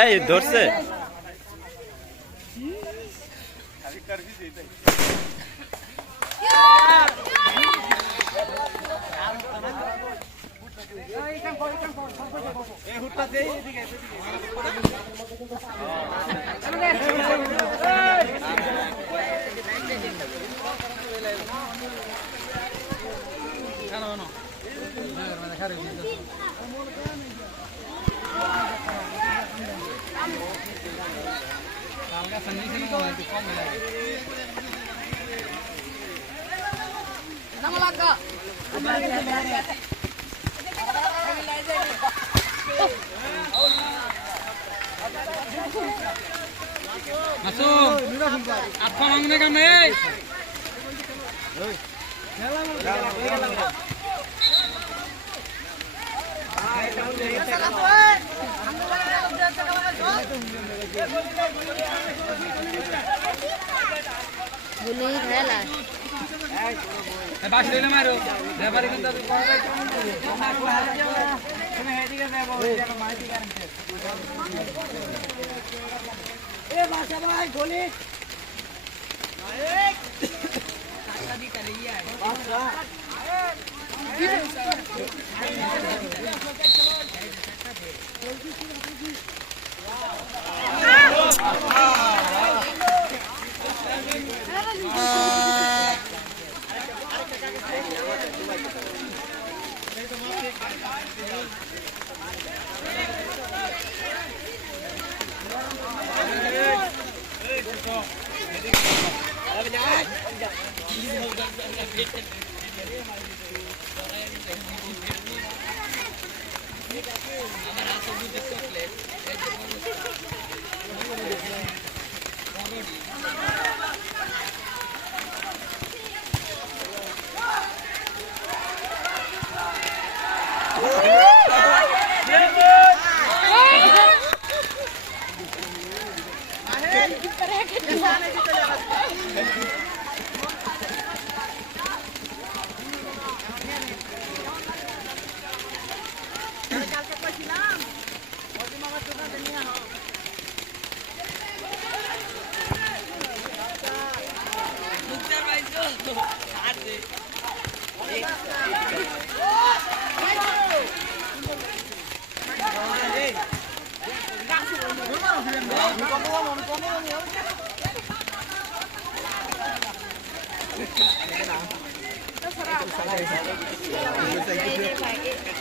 এই ধরছে apa mangnya kami? Boleh lah. Baca dulu maru. Lepas itu tu bahasa baik boleh. Baik. Tadi kali ya. Bahasa.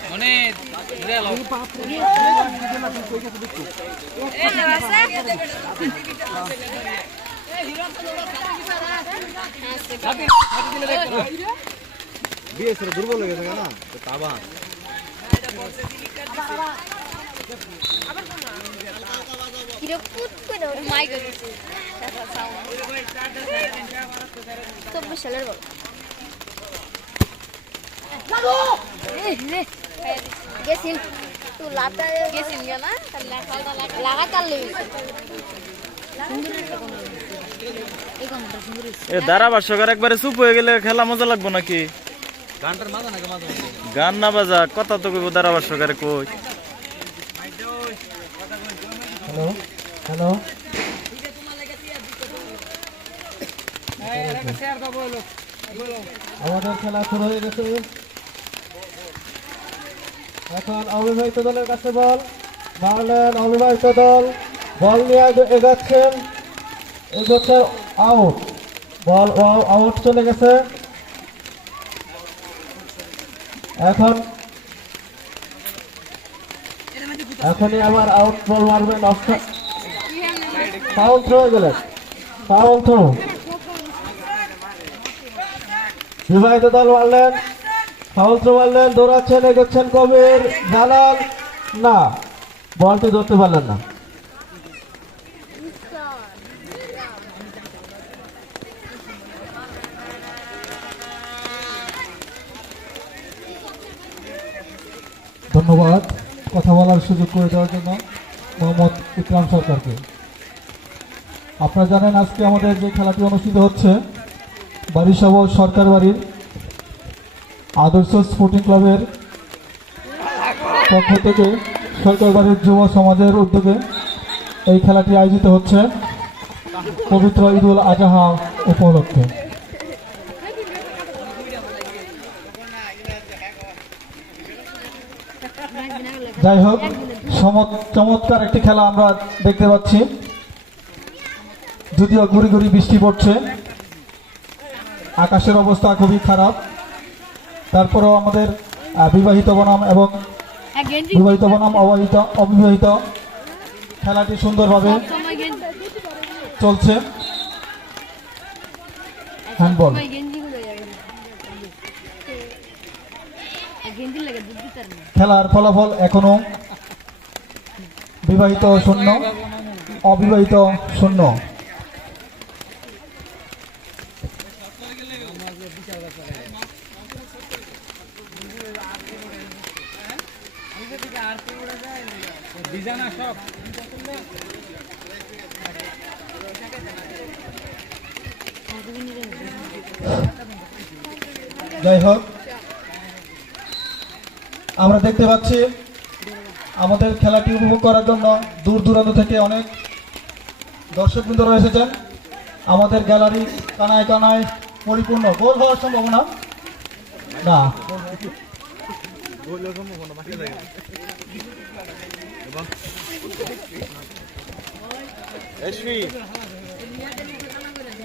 Monit, udah lo. বিয়ে সেটা দুর্বল হয়ে গেছে না তো তাবা ধারাভাষ্যকার একবারে চুপ হয়ে গেলে খেলা মজা লাগবো নাকি? গান না বাজা কথা তো কইব ধারাভাষ্যকারে কই। হ্যালো হ্যালো আমাদের খেলা শুরু হয়ে গেছে। এখন অবিবাহিত দলের কাছে বল মারলেন। অবিবাহিত দল বল নিয়ে এগোচ্ছেন। আউট, বল আউট চলে গেছে। এখনই আবার আউট বল মারবেন। ফাউল থ্রো হয়ে গেলেন, ফাউল থ্রো। বিবাহিত দল মারলেন, ফাউল থ্রো মারলেন। দৌড়াচ্ছেন, এগোচ্ছেন কবির জালাল, না বলটি ধরতে পারলেন না। ধন্যবাদ কথা বলার সুযোগ করে দেওয়ার জন্য মোহাম্মদ ইকরাম সরকারকে। আপনারা জানেন আজকে আমাদের যে খেলাটি অনুষ্ঠিত হচ্ছে বারিশাবল সরকার বাড়ির আদর্শ স্পোর্টিং ক্লাবের পক্ষ থেকে সরকারবাড়ির যুব সমাজের উদ্যোগে এই খেলাটি আয়োজিত হচ্ছে পবিত্র ঈদুল আজহা উপলক্ষে। যাই হোক, চমৎকার একটি খেলা আমরা দেখতে পাচ্ছি। যদিও গুড়ি গুড়ি বৃষ্টি পড়ছে, আকাশের অবস্থা খুবই খারাপ, তারপরেও আমাদের বিবাহিত বনাম এবং বিবাহিত বনাম অবিবাহিত খেলাটি সুন্দরভাবে চলছে। হ্যান্ডবল খেলার ফলাফল এখনো বিবাহিত 0, অবিবাহিত 0। যাই হোক, আমরা দেখতে পাচ্ছি আমাদের খেলাটি উপভোগ করার জন্য দূর দূরান্ত থেকে অনেক দর্শকবৃন্দরা এসেছেন। আমাদের গ্যালারি কানায় কানায় পরিপূর্ণ। গোল হওয়ার সম্ভাবনা না,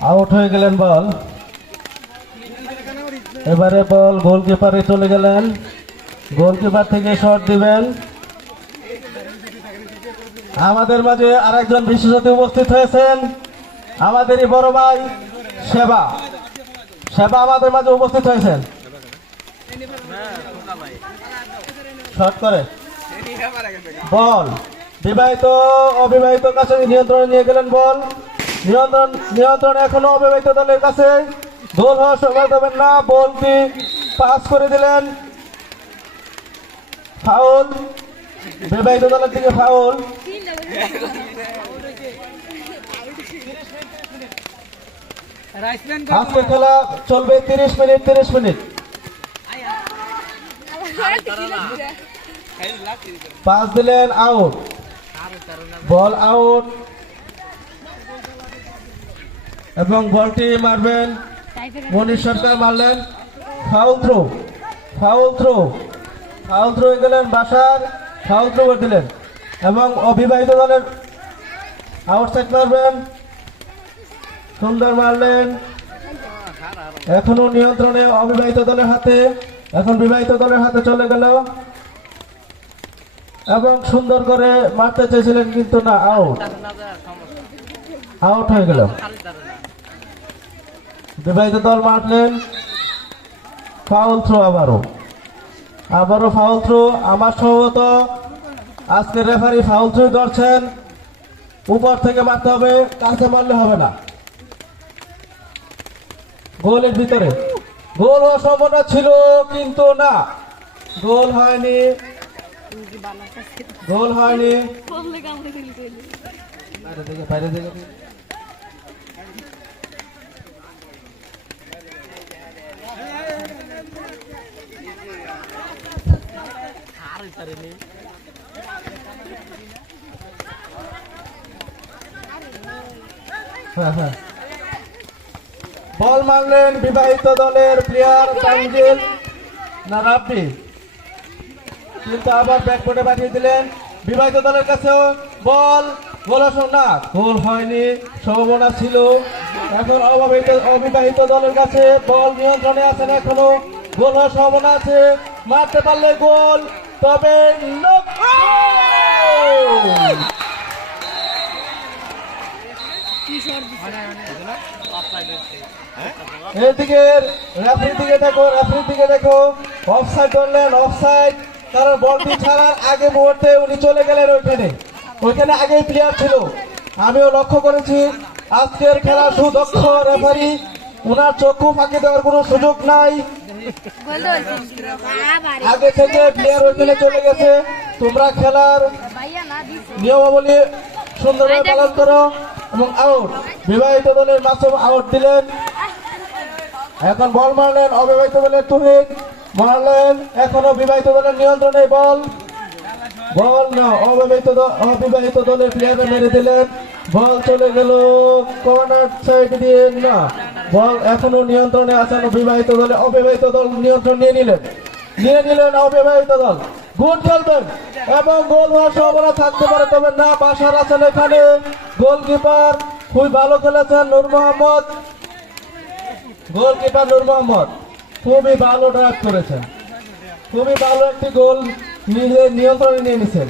আউট হয়ে গেলেন বল। এবারে বল গোলকিপারে চলে গেলেন, গোলকিপার থেকে শট দিবেন। আমাদের মাঝে আরেকজন বিশেষ অতিথি উপস্থিত হয়েছেন, আমাদেরই বড় ভাই সেবা। সেবা আমাদের মাঝে উপস্থিত হয়েছেন, শট করে বল বিবাহিত অবিবাহিত কাছে নিয়ন্ত্রণে নিয়ে গেলেন বল। নিয়ন্ত্রণ এখনো অবিবাহিত দলের কাছে। গোল হওয়ার সময় দেবেন না, বলটি পাস করে দিলেন। ফাউল, বিবাহিত দলের দিকে ফাউল। আজকে খেলা চলবে 30 মিনিট। 30 মিনিট পাস দিলেন, আউট, বল আউট এবং বলটি মারবেন মনির সরকার, মারলেন। Foul throw, foul throw, foul throw গেলেন বাসার, ফাউল থ্রো করে দিলেন এবং অবিবাহিত দলের আউটসাইড মারবেন, সুন্দর মারলেন। এখনো নিয়ন্ত্রণে অবিবাহিত দলের হাতে, এখন বিবাহিত দলের হাতে চলে গেল এবং সুন্দর করে মারতে চেয়েছিলেন কিন্তু না, আউট, আউট হয়ে গেল। বিবাহিত দল মারলেন, ফাউল থ্রো, আবারও ফাউল থ্রো। আমার সম্ভবত আজকের রেফারি ফাউল থ্রো ধরছেন, উপর থেকে মারতে হবে, কাছে মারলে হবে না। গোলের ভিতরে গোল হওয়ার সম্ভাবনা ছিল কিন্তু না, গোল হয়নি, গোল হয়নি। বাইরে থেকে বল মারলেন বিবাহিত দলের প্লেয়ার তানজিল না রাব্বি, কিন্তু আবার ব্যাকফুটে পাঠিয়ে দিলেন। বিবাহিত দলের কাছেও বল, গোল না, গোল হয়নি, সম্ভাবনা ছিল। এখন অবিবাহিত দলের কাছে বল, নিয়ন্ত্রণে আছেন এখনো, গোল হওয়ার সম্ভাবনা আছে, মারতে পারলে গোল, তবে এদিকে রেফারির দিকে দেখো, রেফারির দিকে দেখো, অফসাইড ধরলেন, অফসাইড, কারণ বলটি ছাড়ার আগে মুহূর্তে উনি চলে গেলেন ওইখানে আগেই প্লেয়ার ছিল। আমিও লক্ষ্য করেছি আজকের খেলা সুদক্ষ রেফারি, উনার চক্ষু ফাঁকি দেওয়ার কোনো সুযোগ নাই, আগে থেকে প্লেয়ার ওইখানে চলে গেছে। তোমরা খেলার নিয়মাবলী সুন্দরভাবে পালন করো এবং আউট। বিবাহিত দলের মাসুম আউট দিলেন। এখন বল মারলেন অবিবাহিত দলের তুহিন, মারলেন, এখনো বিবাহিত দলের নিয়ন্ত্রণে বল, বল না, অবিবাহিত দলের প্লেয়ারে মেরে দিলেন, বল চলে গেল কর্নার সাইড দিয়ে, না, বল এখনো নিয়ন্ত্রণে আছেন বিবাহিত দলে, অবিবাহিত দল নিয়ন্ত্রণ নিয়ে নিলেন অবিবাহিত দল। গুড খেলবেন এবং গোল হওয়ার সম্ভাবনা থাকতে পারে, তবে না, বাসার আছেন এখানে, গোলকিপার খুবই ভালো খেলেছেন নূর মোহাম্মদ, গোলকিপার নূর মোহাম্মদ খুবই ভালো ড্রাইভ করেছেন, খুবই ভালো একটি গোল নিজের নিয়ন্ত্রণে নিয়ে নিছেন।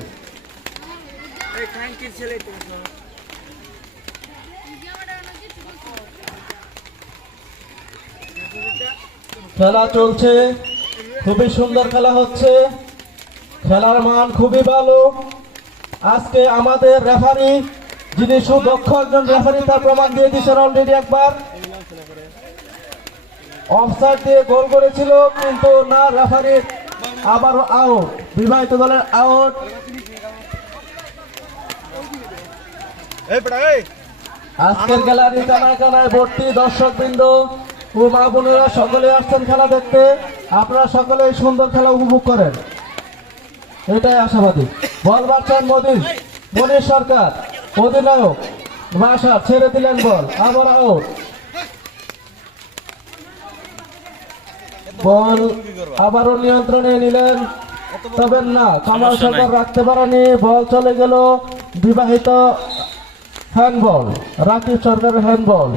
খেলা চলছে, খুবই সুন্দর খেলা হচ্ছে, খেলার মান খুবই ভালো। আজকে আমাদের রেফারি, যিনি সুদক্ষ একজন রেফারি, তার প্রমাণ দিয়ে দিয়েছেন অলরেডি একবার। অফসাইড দিয়ে গোল করেছিল কিন্তু না, রেফারি আবারও আউট, বিবাহিত দলের আউট। আজকের গ্যালারি কানায় কানায় ভর্তি, দর্শকবৃন্দ ও মা বোনেরা সকলে আসছেন খেলা দেখতে, আপনারা সকলে এই সুন্দর খেলা উপভোগ করেন, এটাই আশাবাদী। বল মারছেন মনির সরকার, অধিনায়ক বাসার, ছেড়ে দিলেন বল, আবার আউট। বল আবারও নিয়ন্ত্রণে নিলেন, তবে না, কামাল সরকার রাখতে পারেনি, বল চলে গেল বিবাহিত হ্যান্ডবল, রাকিব সরকারের হ্যান্ডবল।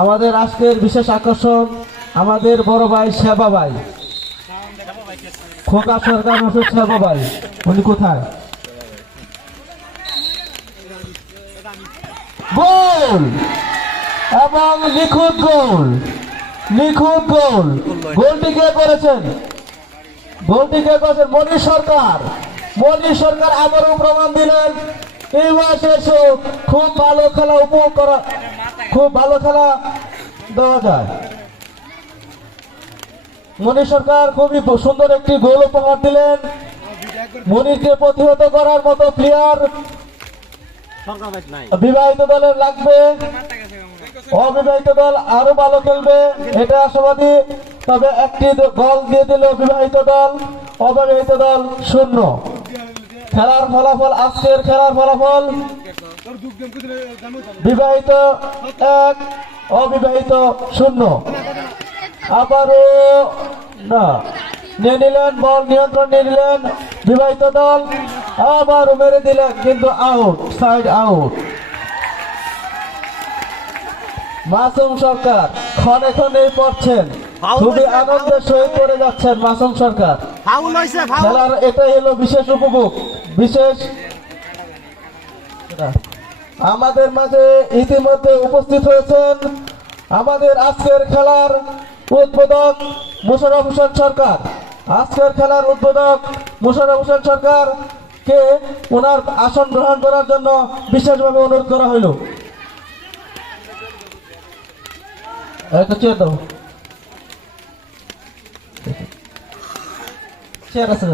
আমাদের আজকের বিশেষ আকর্ষণ আমাদের বড় ভাই সেবা ভাই, খোকা সরকার সেবা ভাই, উনি কোথায়? গোল এবং নিখুঁত গোল, গোলটি কে করেছেন? মনির সরকার আবারও প্রমাণ দিলেন এই বয়সে এসে খুব ভালো খেলা উপভোগ করা, খুব ভালো খেলা দেওয়া যায়। মনির সরকার খুবই সুন্দর একটি গোল উপহার দিলেন। মনিরকে প্রতিহত করার মতো প্লেয়ার বিবাহিত দলের লাগবে, অবিবাহিত দল আরো ভালো খেলবে, এটা আশাবাদী। তবে একটি গোল দিয়ে দিল বিবাহিত দল, অবিবাহিত দল 0। খেলার ফলাফল, আজকের খেলার ফলাফল বিবাহিত 1, অবিবাহিত 0। আবারও না, নিয়ে নিলেন বল, নিয়ন্ত্রণ নিয়ে নিলেন বিবাহিত দল, আবারও মেরে দিলেন কিন্তু আউট, সাইড আউট। মাসুম সরকার ক্ষণে ক্ষণে পড়ছেন, খুবই আনন্দের সহিত পড়ে যাচ্ছেন মাসুম সরকার। খেলার এটাই হলো বিশেষ উপভোগ, বিশেষ। আমাদের মাঝে ইতিমধ্যে উপস্থিত হয়েছেন আমাদের আজকের খেলার উদ্বোধক মোশাররফ হোসেন সরকার। আজকের খেলার উদ্বোধক মোশাররফ হোসেন সরকার কে ওনার আসন গ্রহণ করার জন্য বিশেষভাবে অনুরোধ করা হইল। একটা চেয়ার দাও, চেয়ার আছে।